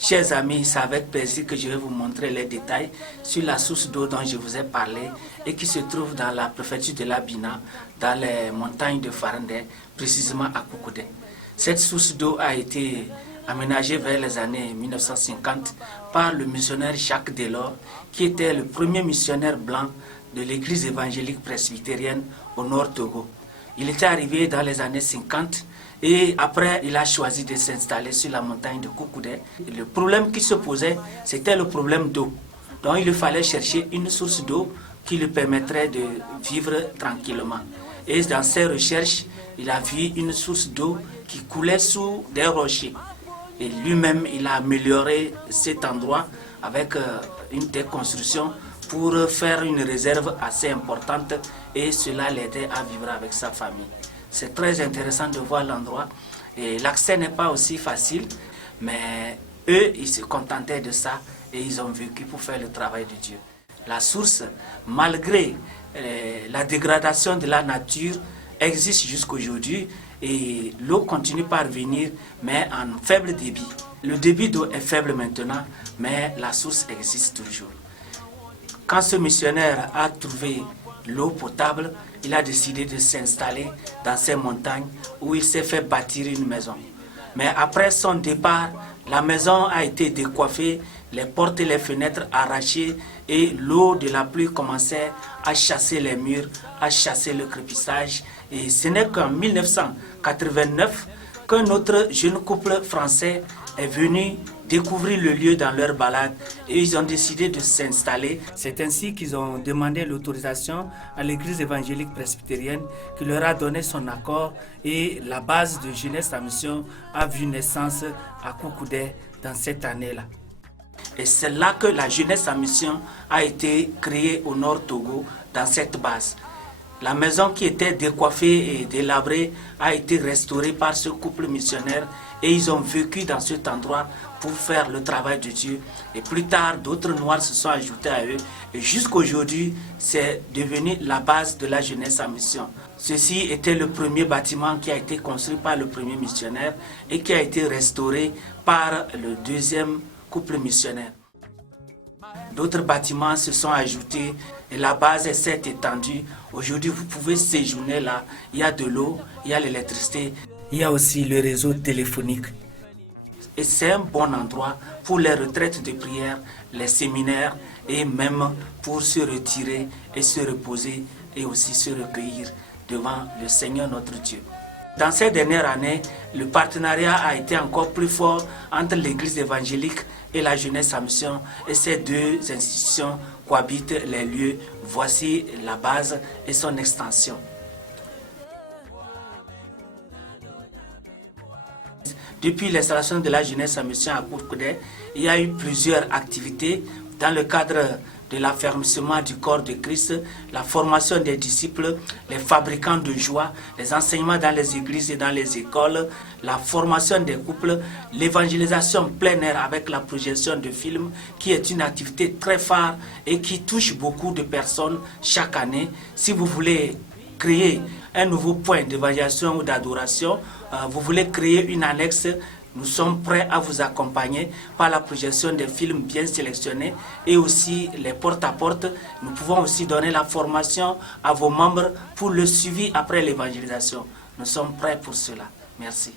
Chers amis, c'est avec plaisir que je vais vous montrer les détails sur la source d'eau dont je vous ai parlé et qui se trouve dans la préfecture de l'Abina, dans les montagnes de Farandé, précisément à Koukoudé. Cette source d'eau a été aménagée vers les années 1950 par le missionnaire Jacques Delors, qui était le premier missionnaire blanc de l'église évangélique presbytérienne au nord Togo. Il était arrivé dans les années 50 et après il a choisi de s'installer sur la montagne de Koukoudé. Le problème qui se posait, c'était le problème d'eau. Donc il fallait chercher une source d'eau qui lui permettrait de vivre tranquillement. Et dans ses recherches, il a vu une source d'eau qui coulait sous des rochers. Et lui-même, il a amélioré cet endroit avec une déconstruction pour faire une réserve assez importante et cela l'aidait à vivre avec sa famille. C'est très intéressant de voir l'endroit et l'accès n'est pas aussi facile, mais eux, ils se contentaient de ça et ils ont vécu pour faire le travail de Dieu. La source, malgré la dégradation de la nature, existe jusqu'aujourd'hui et l'eau continue par venir, mais en faible débit. Le débit d'eau est faible maintenant, mais la source existe toujours. Quand ce missionnaire a trouvé l'eau potable, il a décidé de s'installer dans ces montagnes où il s'est fait bâtir une maison. Mais après son départ, la maison a été décoiffée, les portes et les fenêtres arrachées et l'eau de la pluie commençait à chasser les murs, à chasser le crépissage. Et ce n'est qu'en 1989 qu'un autre jeune couple français est venu découvrir le lieu dans leur balade et ils ont décidé de s'installer. C'est ainsi qu'ils ont demandé l'autorisation à l'église évangélique presbytérienne qui leur a donné son accord et la base de Jeunesse à Mission a vu naissance à Koukoudé dans cette année-là. Et c'est là que la Jeunesse à Mission a été créée au nord Togo dans cette base. La maison qui était décoiffée et délabrée a été restaurée par ce couple missionnaire et ils ont vécu dans cet endroit pour faire le travail de Dieu. Et plus tard, d'autres Noirs se sont ajoutés à eux. Et jusqu'aujourd'hui, c'est devenu la base de la Jeunesse à Mission. Ceci était le premier bâtiment qui a été construit par le premier missionnaire et qui a été restauré par le deuxième couple missionnaire. D'autres bâtiments se sont ajoutés et la base s'est étendue. Aujourd'hui, vous pouvez séjourner là. Il y a de l'eau, il y a l'électricité, il y a aussi le réseau téléphonique. Et c'est un bon endroit pour les retraites de prière, les séminaires et même pour se retirer et se reposer et aussi se recueillir devant le Seigneur notre Dieu. Dans ces dernières années, le partenariat a été encore plus fort entre l'église évangélique et la Jeunesse à Mission et ces deux institutions cohabitent les lieux. Voici la base et son extension. Depuis l'installation de la Jeunesse à Mission à Koukoudé, il y a eu plusieurs activités dans le cadre de l'affermissement du corps de Christ, la formation des disciples, les fabricants de joie, les enseignements dans les églises et dans les écoles, la formation des couples, l'évangélisation plein air avec la projection de films, qui est une activité très phare et qui touche beaucoup de personnes chaque année. Si vous voulez créer un nouveau point d'évangélisation ou d'adoration, vous voulez créer une annexe, nous sommes prêts à vous accompagner par la projection des films bien sélectionnés et aussi les porte-à-porte. Nous pouvons aussi donner la formation à vos membres pour le suivi après l'évangélisation. Nous sommes prêts pour cela. Merci.